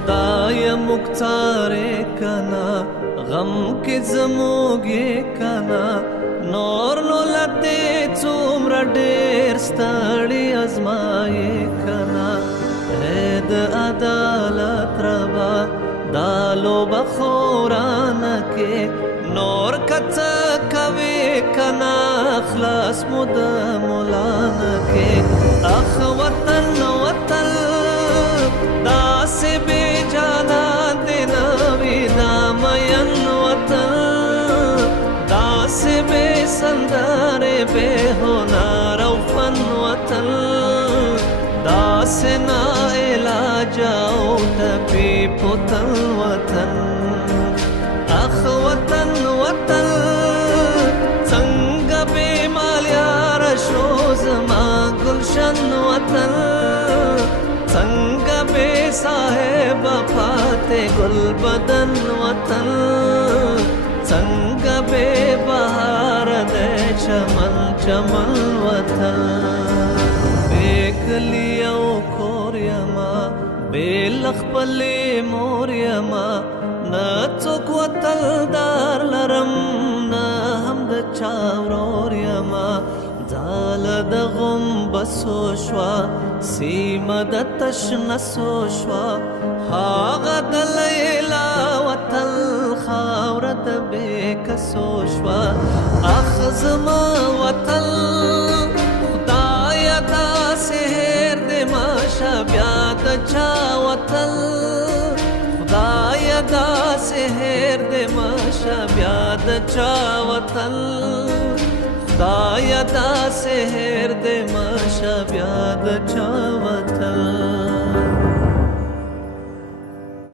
خدای مختارې کنا غم کې زموږ یې کنا نور نو لته څومره ډېر ستړي ازمایې کنا د عدالت ربا دالو بخورانه کې نور کڅ کوي کنا خلاص مود مولانا کې اخ وطن وطن داسې بے جانا دینا ویدا مین وطن داسې بے سندارے بے هنر او فن وطن داسې نا علاج او ټپي پوتن وطن اخ وطن وطن څنګه بے مالیار شو زما گلشن وطن څنګه بے صاحب فاتح گل بدن وطن څنګه بے بهار د چمن چمن وطن بے کلی او کور یما بے لخپل مور یما نه څوک وتلدار لرم نه هم د چا ورور یما ځال د غومبسو شوا سیمه د تشنسو شوا هغه د لیلا وتل خاوره د بېکسو شوا اخ زما وتل خدایه داسې هېر دې ماشه بیا د چا وتل خدایه داسې هېر دې ماشه بیا د چا وتل خدایه داسې هېر دې ماشه بیا د چا وتل